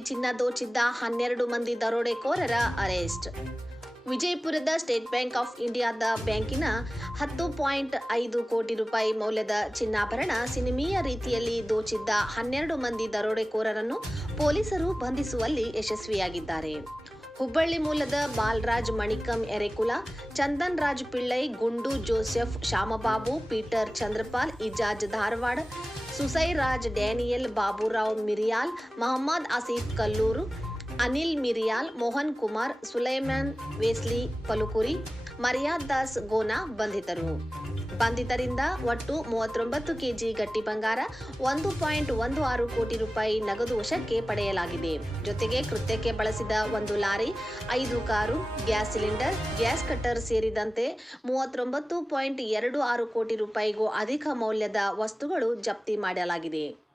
ಚಿನ್ನ ದೋಚಿದ್ದ ಹನ್ನೆರಡು ಮಂದಿ ದರೋಡೆಕೋರರ ಅರೆಸ್ಟ್. ವಿಜಯಪುರದ ಸ್ಟೇಟ್ ಬ್ಯಾಂಕ್ ಆಫ್ ಇಂಡಿಯಾದ ಬ್ಯಾಂಕಿನ ಹತ್ತು ಪಾಯಿಂಟ್ ಐದು ಕೋಟಿ ರೂಪಾಯಿ ಮೌಲ್ಯದ ಚಿನ್ನಾಭರಣ ಸಿನಿಮೀಯ ರೀತಿಯಲ್ಲಿ ದೋಚಿದ್ದ ಹನ್ನೆರಡು ಮಂದಿ ದರೋಡೆಕೋರರನ್ನು ಪೊಲೀಸರು ಬಂಧಿಸುವಲ್ಲಿ ಯಶಸ್ವಿಯಾಗಿದ್ದಾರೆ. ಹುಬ್ಬಳ್ಳಿ ಮೂಲದ Balaraj ಮಣಿಕಂ ಎರೆಕುಲ, Chandan Raj Pillai, Gundu Joseph, Shyambabu, Peter Chandrapal, Ijaz Dharwad Susai Raj Daniel, Baburao Miriyal, Mohammed Asif Kalluru, Anil Miriyal, Mohan Kumar, Sulaiman Wesley Palukuri Maryad Das Gona ಬಂಧಿತರು. ಬಂಧಿತರಿಂದ ಒಟ್ಟು ಮೂವತ್ತೊಂಬತ್ತು ಕೆಜಿ ಗಟ್ಟಿ ಬಂಗಾರ, ಒಂದು ಪಾಯಿಂಟ್ ಒಂದು ಆರು ಕೋಟಿ ರೂಪಾಯಿ ನಗದು ವಶಕ್ಕೆ ಪಡೆಯಲಾಗಿದೆ. ಜೊತೆಗೆ ಕೃತ್ಯಕ್ಕೆ ಬಳಸಿದ ಒಂದು ಲಾರಿ, ಐದು car, gas cylinder, gas cutter ಸೇರಿದಂತೆ ಮೂವತ್ತೊಂಬತ್ತು ಪಾಯಿಂಟ್ ಎರಡು ಆರು ಕೋಟಿ ರೂಪಾಯಿಗೂ ಅಧಿಕ ಮೌಲ್ಯದ ವಸ್ತುಗಳು ಜಪ್ತಿ ಮಾಡಲಾಗಿದೆ.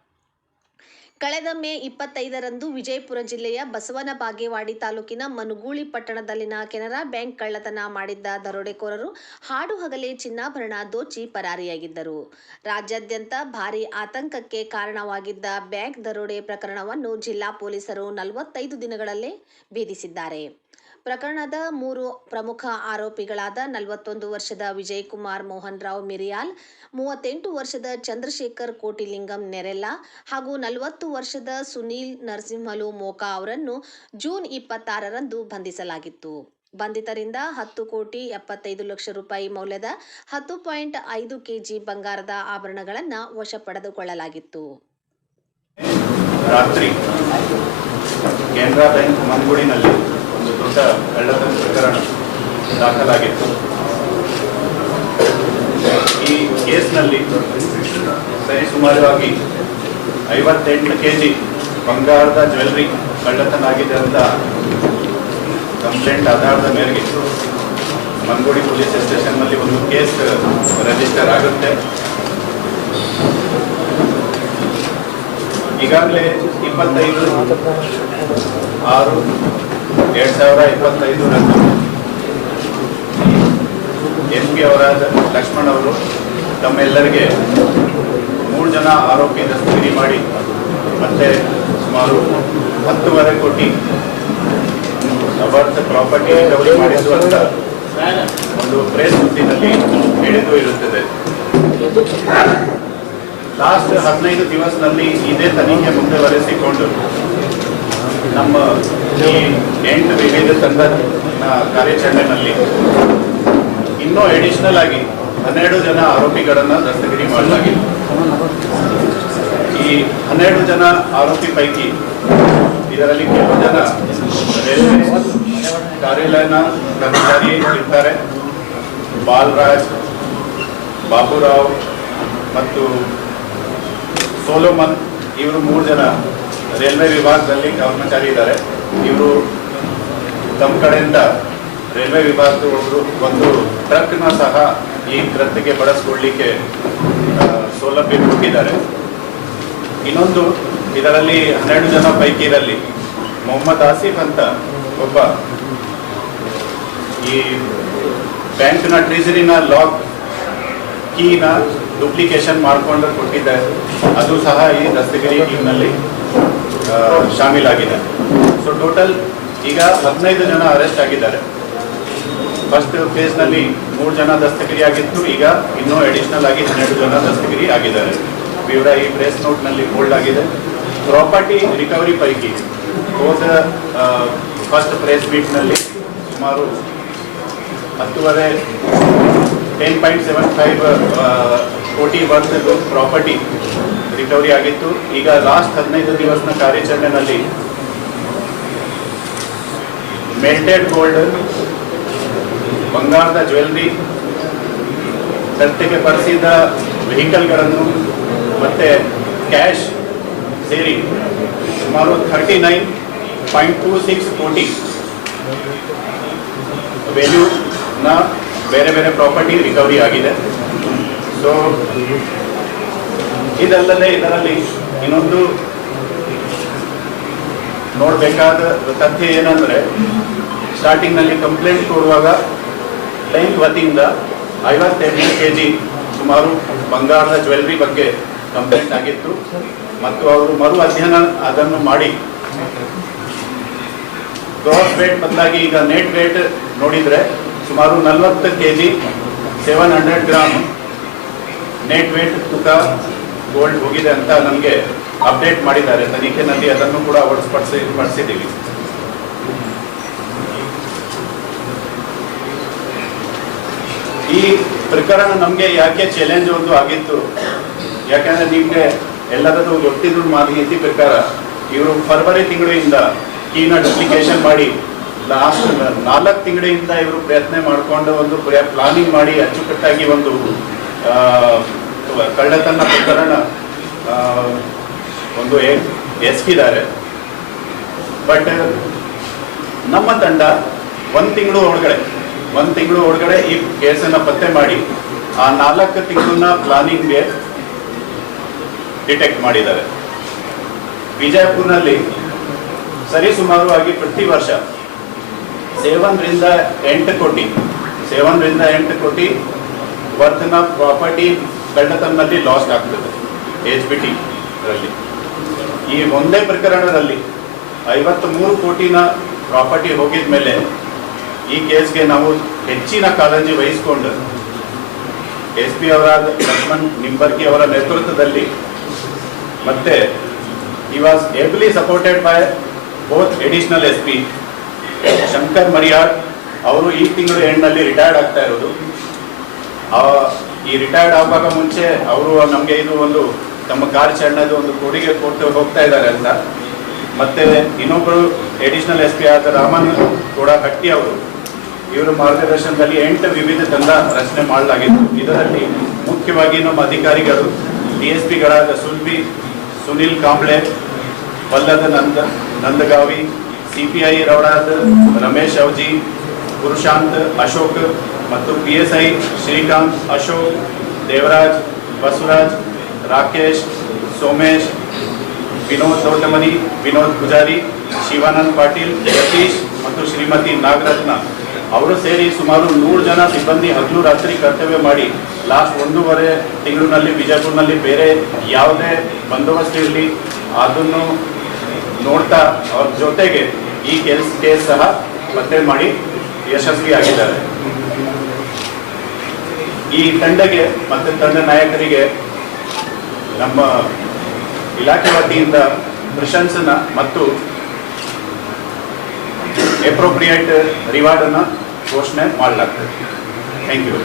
ಕಳೆದ ಮೇ ಇಪ್ಪತ್ತೈದರಂದು ವಿಜಯಪುರ ಜಿಲ್ಲೆಯ ಬಸವನ ಬಾಗೇವಾಡಿ ತಾಲೂಕಿನ ಮನುಗೂಳಿ ಪಟ್ಟಣದಲ್ಲಿನ ಕೆನರಾ ಬ್ಯಾಂಕ್ ಕಳ್ಳತನ ಮಾಡಿದ್ದ ದರೋಡೆಕೋರರು ಹಾಡು ಹಗಲೇ ಚಿನ್ನಾಭರಣ ದೋಚಿ ಪರಾರಿಯಾಗಿದ್ದರು. ರಾಜ್ಯಾದ್ಯಂತ ಭಾರೀ ಆತಂಕಕ್ಕೆ ಕಾರಣವಾಗಿದ್ದ ಬ್ಯಾಂಕ್ ದರೋಡೆ ಪ್ರಕರಣವನ್ನು ಜಿಲ್ಲಾ ಪೊಲೀಸರು ನಲವತ್ತೈದು ದಿನಗಳಲ್ಲೇ ಭೇದಿಸಿದ್ದಾರೆ. ಪ್ರಕರಣದ ಮೂರು ಪ್ರಮುಖ ಆರೋಪಿಗಳಾದ ನಲವತ್ತೊಂದು ವರ್ಷದ ವಿಜಯ್ ಕುಮಾರ್ ಮೋಹನ್ ರಾವ್ ಮಿರಿಯಾಲ್, ಮೂವತ್ತೆಂಟು ವರ್ಷದ ಚಂದ್ರಶೇಖರ್ ಕೋಟಿಲಿಂಗಂ ನೆರೆಲ್ಲ ಹಾಗೂ ನಲವತ್ತು ವರ್ಷದ ಸುನೀಲ್ ನರಸಿಂಹಲು ಮೋಕಾ ಅವರನ್ನು ಜೂನ್ ಇಪ್ಪತ್ತಾರರಂದು ಬಂಧಿಸಲಾಗಿತ್ತು. ಬಂಧಿತರಿಂದ ಹತ್ತು ಕೋಟಿ ಎಪ್ಪತ್ತೈದು ಲಕ್ಷ ರೂಪಾಯಿ ಮೌಲ್ಯದ ಹತ್ತು ಪಾಯಿಂಟ್ ಐದು ಕೆಜಿ ಬಂಗಾರದ ಆಭರಣಗಳನ್ನು ವಶಪಡೆದುಕೊಳ್ಳಲಾಗಿತ್ತು. ರಾತ್ರಿ ಕೆನರಾ ಬ್ಯಾಂಕ್ ಮನ್ಗೂಡಿನಲ್ಲಿ ಒಂದು ದೊಡ್ಡ ಕಳ್ಳತನ ಪ್ರಕರಣ ದಾಖಲಾಗಿತ್ತು. ಈ ಕೇಸ್ನಲ್ಲಿ ಸರಿಸುಮಾರವಾಗಿ ಐವತ್ತೆಂಟು ಕೆ ಜಿ ಬಂಗಾರದ ಜ್ಯುವೆಲ್ರಿ ಕಳ್ಳತನ ಆಗಿದೆ ಅಂತ ಕಂಪ್ಲೇಂಟ್ ಆಧಾರದ ಮೇರೆಗೆ ಮಂಗೋಡಿ ಪೊಲೀಸ್ ಸ್ಟೇಷನ್ನಲ್ಲಿ ಒಂದು ಕೇಸ್ ರಿಜಿಸ್ಟರ್ ಆಗುತ್ತೆ. ಈಗಾಗಲೇ ಇಪ್ಪತ್ತೈದು, ಆರು ಎರಡು ಸಾವಿರ ಇಪ್ಪತ್ತೈದರಂದು ಎಂ ಪಿ ಅವರಾದ ಲಕ್ಷ್ಮಣ್ ಅವರು ತಮ್ಮೆಲ್ಲರಿಗೆ ಮೂರು ಜನ ಆರೋಪಿಯಿಂದ ಸ್ಥಿತಿ ಮಾಡಿ ಮತ್ತೆ ಸುಮಾರು ಹತ್ತೂವರೆ ಕೋಟಿ ಅವರ್ಥ ಪ್ರಾಪರ್ಟಿ ರಿಕವರಿ ಮಾಡಿಸುವಂತ ಒಂದು ಪ್ರೆಸ್ ಸುದ್ದಿನಲ್ಲಿ ಹೇಳಿದ್ದು ಇರುತ್ತದೆ. ಲಾಸ್ಟ್ ಹದಿನೈದು ದಿವಸದಲ್ಲಿ ಇದೇ ತನಿಖೆ ಮುಂದುವರೆಸಿಕೊಂಡು ನಮ್ಮ ಈ ಎಂಟು ವಿವಿಧ ತಂಡದ ಕಾರ್ಯಾಚರಣೆಯಲ್ಲಿ ಇನ್ನೂ ಅಡಿಷನಲ್ ಆಗಿ ಹನ್ನೆರಡು ಜನ ಆರೋಪಿಗಳನ್ನು ದಸ್ತಗಿರಿ ಮಾಡಲಾಗಿದೆ. ಈ ಹನ್ನೆರಡು ಜನ ಆರೋಪಿ ಪೈಕಿ ಇದರಲ್ಲಿ ಕೆಲವು ಜನ ರೈಲ್ವೆ ಕಾರ್ಯಾಲಯನ ಕರ್ಮಚಾರಿ ಇರ್ತಾರೆ. ಬಾಲರಾಜ್, ಬಾಬುರಾವ್ ಮತ್ತು ಸೋಲೋಮನ್, ಇವರು ಮೂರು ಜನ ರೈಲ್ವೆ ವಿಭಾಗದಲ್ಲಿ ಕರ್ಮಚಾರಿ ಇದ್ದಾರೆ. ಇವರು ತಮ್ಮ ಕಡೆಯಿಂದ ರೈಲ್ವೆ ವಿಭಾಗದ ಒಂದು ಟ್ರಕ್ನ ಸಹ ಈ ಕೃತ್ಯಕ್ಕೆ ಬಳಸ್ಕೊಳ್ಳಿಕ್ಕೆ ಸೌಲಭ್ಯ ಕೊಟ್ಟಿದ್ದಾರೆ. ಇನ್ನೊಂದು, ಇದರಲ್ಲಿ ಹನ್ನೆರಡು ಜನ ಪೈಕಿ ಇದರಲ್ಲಿ ಮೊಹಮ್ಮದ್ ಆಸಿಫ್ ಅಂತ ಒಬ್ಬ ಈ ಬ್ಯಾಂಕ್ನ ಟ್ರೆಜರಿನ ಲಾಕ್ ಕೀನ ಡೂಪ್ಲಿಕೇಶನ್ ಮಾಡಿಕೊಂಡು ಕೊಟ್ಟಿದ್ದಾರೆ. ಅದು ಸಹ ಈ ದಸ್ತಗಿರಿ ಟೀಮ್ನಲ್ಲಿ ಶಾಮೀಲಾಗಿದೆ. ಸೊ ಟೋಟಲ್ ಈಗ ಹದಿನೈದು ಜನ ಅರೆಸ್ಟ್ ಆಗಿದ್ದಾರೆ. ಫಸ್ಟ್ ಫೇಸ್ನಲ್ಲಿ ಮೂರು ಜನ ದಸ್ತಗಿರಿ ಆಗಿತ್ತು. ಈಗ ಇನ್ನೂ ಅಡಿಷನಲ್ ಆಗಿ ಹನ್ನೆರಡು ಜನ ದಸ್ತಗಿರಿ ಆಗಿದ್ದಾರೆ. ವಿವರ ಈ ಪ್ರೆಸ್ ನೋಟ್ನಲ್ಲಿ ಹೋಲ್ಡ್ ಆಗಿದೆ. ಪ್ರಾಪರ್ಟಿ ರಿಕವರಿ ಪೈಕಿ ಹೋದ ಫಸ್ಟ್ ಪ್ರೆಸ್ ಮೀಟ್ನಲ್ಲಿ ಸುಮಾರು ಹತ್ತುವರೆ ಟೆನ್ ಪಾಯಿಂಟ್ ಸೆವೆನ್ ಫೈವ್ ಕೋಟಿ ವರ್ಧದ್ದು ಪ್ರಾಪರ್ಟಿ ರಿಕವರಿ ಆಗಿತ್ತು. ಈಗ ಲಾಸ್ಟ್ ಹದಿನೈದು ದಿವಸದ ಕಾರ್ಯಾಚರಣೆಯಲ್ಲಿ ಮೆಲ್ಟೆಡ್ ಗೋಲ್ಡ್ ಬಂಗಾರದ ಜ್ಯುವೆಲ್ರಿ ಸತ್ಯಕ್ಕೆ ಬರೆಸಿದ ವೆಹಿಕಲ್ಗಳನ್ನು ಮತ್ತೆ ಕ್ಯಾಶ್ ಸೇರಿ ಸುಮಾರು thirty nine point two six ಕೋಟಿ ವ್ಯಾಲ್ಯೂನ ಬೇರೆ ಬೇರೆ ಪ್ರಾಪರ್ಟಿ ರಿಕವರಿ ಆಗಿದೆ. ಸೊ ಇದಲ್ಲದೆ ಇದರಲ್ಲಿ ಇನ್ನೊಂದು ನೋಡಬೇಕಾದ ತಥ್ಯ ಏನಂದ್ರೆ ಸ್ಟಾರ್ಟಿಂಗ್ನಲ್ಲಿ ಕಂಪ್ಲೇಂಟ್ ಕೊಡುವಾಗ ಲೈನ್ ವತಿಯಿಂದ ಐವತ್ತೆಂಟು ಕೆ ಜಿ ಸುಮಾರು ಬಂಗಾರದ ಜ್ಯುವೆಲ್ರಿ ಬಗ್ಗೆ ಕಂಪ್ಲೇಂಟ್ ಆಗಿತ್ತು. ಮತ್ತು ಅವರು ಮರು ಅಧ್ಯಯನ ಅದನ್ನು ಮಾಡಿ. ಗ್ರಾಸ್ ವೇಟ್ ಬದಲಾಗಿ ಈಗ ನೆಟ್ ರೇಟ್ ನೋಡಿದರೆ ಸುಮಾರು ನಲವತ್ತು K G seven hundred gram net weight ತೂಕ ಗೋಲ್ಡ್ ಹೋಗಿದೆ ಅಂತ ನಮಗೆ ಅಪ್ಡೇಟ್ ಮಾಡಿದ್ದಾರೆ. ತನಿಖೆನಲ್ಲಿ ಅದನ್ನು ಕೂಡ ಒಡಿಸ್ಪಡಿಸಿ ಪಡಿಸಿದ್ದೀವಿ ಈ ಪ್ರಕರಣ ನಮಗೆ ಯಾಕೆ ಚಾಲೆಂಜ್ ಒಂದು ಆಗಿತ್ತು? ಯಾಕಂದ್ರೆ ನಿಮಗೆ ಎಲ್ಲರದ್ದು ಗೊತ್ತಿದ್ರು ಮಾಹಿತಿ ಪ್ರಕಾರ ಇವರು ಫೆಬ್ರವರಿ ತಿಂಗಳಿಂದ ಕೀನ ಡೂಪ್ಲಿಕೇಶನ್ ಮಾಡಿ ಲಾಸ್ಟ್ ನಾಲ್ಕು ತಿಂಗಳಿಂದ ಇವರು ಪ್ರಯತ್ನ ಮಾಡಿಕೊಂಡು ಒಂದು ಪ್ಲಾನಿಂಗ್ ಮಾಡಿ ಅಚ್ಚುಕಟ್ಟಾಗಿ ಒಂದು ಕಳ್ಳತನ ಪ್ರಕರಣ ಒಂದು ಎಸ್ಕಿದ್ದಾರೆ. ಬಟ್ ನಮ್ಮ ತಂಡ ಒಂದ್ ತಿಂಗಳು ಒಳಗಡೆ ಒಂದ್ ತಿಂಗಳು ಒಳಗಡೆ ಈ ಕೇಸನ್ನ ಪತ್ತೆ ಮಾಡಿ, ಆ ನಾಲ್ಕು ತಿಂಗಳನ್ನ ಪ್ಲಾನಿಂಗ್ಗೆ ಡಿಟೆಕ್ಟ್ ಮಾಡಿದ್ದಾರೆ. ವಿಜಯಪುರ್ನಲ್ಲಿ ಸರಿಸುಮಾರುವಾಗಿ ಪ್ರತಿ ವರ್ಷ ಸೇವನ್ರಿಂದ ಎಂಟು ಕೋಟಿ, ಸೇವನ್ರಿಂದ ಎಂಟು ಕೋಟಿ ವರ್ತನ ಪ್ರಾಪರ್ಟಿ ಕಳ್ಳತನದಲ್ಲಿ ಲಾಸ್ ಆಗ್ತದೆ ಎಚ್ ಬಿ ಟಿ ರಲ್ಲಿ. ಈ ಒಂದೇ ಪ್ರಕರಣದಲ್ಲಿ ಐವತ್ತ್ಮೂರು ಕೋಟಿನ ಪ್ರಾಪರ್ಟಿ ಹೋಗಿದ ಮೇಲೆ ಈ ಕೇಸ್ಗೆ ನಾವು ಹೆಚ್ಚಿನ ಕಾಳಜಿ ವಹಿಸಿಕೊಂಡು ಎಸ್ ಪಿ ಅವರಾದ ಲಕ್ಷ್ಮಣ್ ನಿಂಬರ್ಕಿ ಅವರ ನೇತೃತ್ವದಲ್ಲಿ ಮತ್ತೆ ಈ was ably supported by both additional S P Shankar Mariyad ಅವರು ಈ ತಿಂಗಳು ಎಂಡ್ನಲ್ಲಿ ರಿಟೈರ್ಡ್ ಆಗ್ತಾ ಇರೋದು. ಈ ರಿಟೈರ್ಡ್ ಆಗುವಾಗ ಮುಂಚೆ ಅವರು ನಮಗೆ ಇದು ಒಂದು ತಮ್ಮ ಕಾರ್ಯಾಚರಣೆದು ಒಂದು ಕೊಡುಗೆ ಕೊಟ್ಟು ಹೋಗ್ತಾ ಇದ್ದಾರೆ ಅಂತ. ಮತ್ತೆ ಇನ್ನೊಬ್ಬರು ಎಡಿಷನಲ್ ಎಸ್ ಪಿ ಆದ ರಾಮನ್ ಕೂಡ ಹಟ್ಟಿ ಅವರು, ಇವರ ಮಾರ್ಗದರ್ಶನದಲ್ಲಿ ಎಂಟು ವಿವಿಧ ತಂಡ ರಚನೆ ಮಾಡಲಾಗಿತ್ತು. ಇದರಲ್ಲಿ ಮುಖ್ಯವಾಗಿ ನಮ್ಮ ಅಧಿಕಾರಿಗಳು D S ಪಿಗಳಾದ Sulbi Sunil Kamble, Pallad Nanda, Nandagavi C P I Ramesh Avaji, Purushanth Ashok ಮತ್ತು P S I Shrikanth, Ashok, Devaraj, Basavaraj, Rakesh, Somesh, Vinod Doddamani Vinod Pujari, Shivanand Patil Yatish ಮತ್ತು ಶ್ರೀಮತಿ ನಾಗರತ್ನ. ಅವರು ಸೇರಿ ಸುಮಾರು ನೂರು ಜನ ಸಿಬ್ಬಂದಿ ಹಗಲು ರಾತ್ರಿ ಕರ್ತವ್ಯ ಮಾಡಿ ಲಾಸ್ಟ್ ಒಂದೂವರೆ ತಿಂಗಳಿನಲ್ಲಿ ಬಿಜಾಪುರ್ನಲ್ಲಿ ಬೇರೆ ಯಾವುದೇ ಬಂದೋಬಸ್ತ್ ಇರಲಿ, ಅದನ್ನು ನೋಡ್ತಾ ಅವ್ರ ಜೊತೆಗೆ ಈ ಕೆಲಸಕ್ಕೆ ಸಹ ಪತ್ತೆ ಮಾಡಿ ಯಶಸ್ವಿಯಾಗಿದ್ದಾರೆ. ಈ ತಂಡಗೆ ಮತ್ತೆ ತಂಡ ನಾಯಕರಿಗೆ ನಮ್ಮ ಇಲಾಖೆ ವತಿಯಿಂದ ಪ್ರಶಂಸನ ಮತ್ತು ಎಪ್ರೋಪ್ರಿಯೇಟ್ ರಿವಾರ್ಡನ್ನು ಘೋಷಣೆ ಮಾಡಲಾಗ್ತದೆ. Thank you